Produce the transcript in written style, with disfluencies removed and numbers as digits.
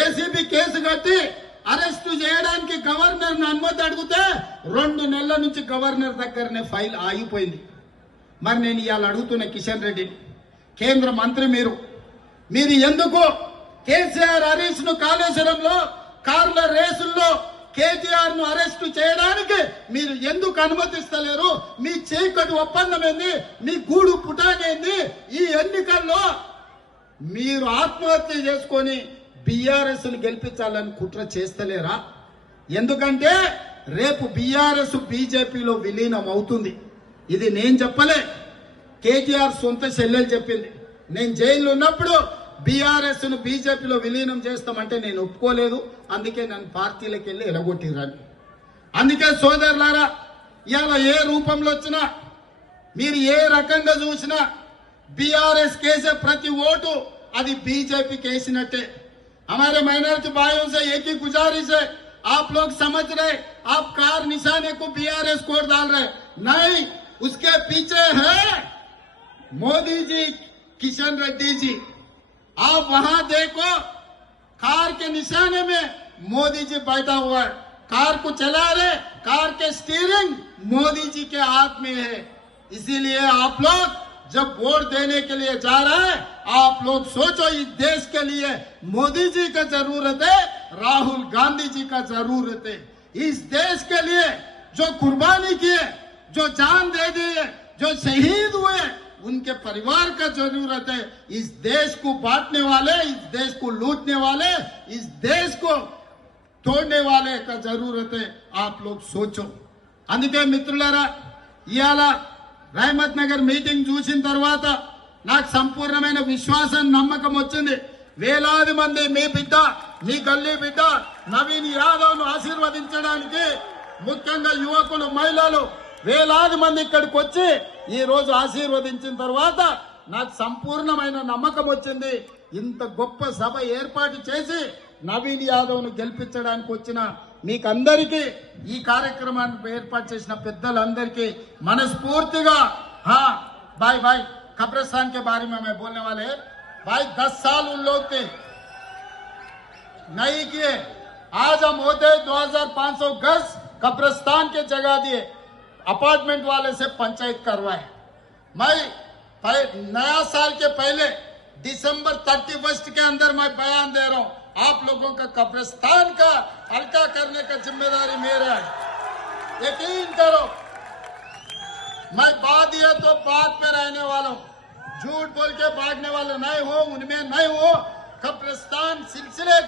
ACB case కట్టి arrest చేయడానికి governor అనుమతి అడిగితే 2 నెలల నుంచి గవర్నర్ దగ్గరనే ఫైల్ ఆగిపోయింది. మరి నేను ఇవాళ అడుగుతున్న కిషన్ రెడ్డి, కేంద్ర మంత్రి మీరు ఎందుకు కేసీఆర్ హరీష్ ను కాళేశ్వరంలో కార్ల రేసుల్లో కేటీఆర్ ను అరెస్టు చేయడానికి మీరు ఎందుకు అనుమతిస్తలేరు? మీ చీకటి ఒప్పందం ఏంది? మీ గూడు పుటానేంది? ఈ ఎన్నికల్లో మీరు ఆత్మహత్య చేసుకొని బీఆర్ఎస్ ను గెలిపించాలని కుట్ర చేస్తలేరా? ఎందుకంటే రేపు బీఆర్ఎస్ బీజేపీలో విలీనం అవుతుంది. ఇది నేను చెప్పలే, కేటీఆర్ సొంత చెల్లెలు చెప్పింది. నేను జైల్లో ఉన్నప్పుడు బీఆర్ఎస్ ను బీజేపీలో విలీనం చేస్తామంటే నేను ఒప్పుకోలేదు. అందుకే నన్ను పార్టీలకు వెళ్ళి ఎలగొట్టిరని. అందుకే సోదరులారా, ఇవాళ ఏ రూపంలో వచ్చినా, మీరు ఏ రకంగా చూసినా बीआरएस केसे प्रति वोटू अभी बीजेपी केसिनट्टे। हमारे माइनॉरिटी भाइयों से एक ही गुजारिश है, आप लोग समझ रहे, आप कार निशाने को बीआरएस कोड डाल रहे, नहीं, उसके पीछे है मोदी जी, किशन रेड्डी जी। आप वहां देखो, कार के निशाने में मोदी जी बैठा हुआ है, कार को चला रहे, कार के स्टीयरिंग मोदी जी के हाथ में है। इसीलिए आप लोग जब वोट देने के लिए जा रहे हैं, आप लोग सोचो, इस देश के लिए मोदी जी का जरूरत है, राहुल गांधी जी का जरूरत है। इस देश के लिए जो कुर्बानी किए, जो जान दे दी है, जो शहीद हुए, उनके परिवार का जरूरत है। इस देश को बांटने वाले, इस देश को लूटने वाले, इस देश को तोड़ने वाले का जरूरत है। आप लोग सोचो। అందుకే మిత్రులారా, ఇయాల रहमत नगर मीटिंग చూసిన తర్వాత నాకు సంపూర్ణమైన విశ్వాసం నమ్మకం వచ్చింది। వేలాది మంది మీ బిడ్డ, మీ గల్లీ బిడ్డ నవీన్ యాదవ్ ను ఆశీర్వదించడానికి, ముఖ్యంగా యువకులు, మహిళలు వేలాది మంది ఇక్కడికి వచ్చి ఈ రోజు ఆశీర్వదించిన తర్వాత నాకు సంపూర్ణమైన నమ్మకం వచ్చింది। ఇంత గొప్ప సభ ఏర్పాటు చేసి నవీన్ యాదవ్ ను గెలిపించడానికి వచ్చిన మీకందరికీ, ఈ కార్యక్రమాన్ని ఏర్పాటు చేసిన పెద్దలందరికీ మనస్ఫూర్తిగా, हाँ भाई भाई कब्रिस्तान के बारे में मैं बोलने वाले भाई, 10 साल उन लोग थे नहीं किए, आज हम होते 2500 गज कब्रिस्तान के जगह दिए, अपार्टमेंट वाले से पंचायत करवाए। मैं नया साल के पहले दिसंबर 31 के अंदर मैं बयान दे रहा हूं, आप लोगों का कब्रिस्तान का हल्का करने का जिम्मेदारी मेरा है, यकीन करो। मैं बात दिया तो बात पे रहने वाला हूं, झूठ बोल के भागने वाला नहीं हो, उनमें नहीं हो। कब्रिस्तान सिलसिले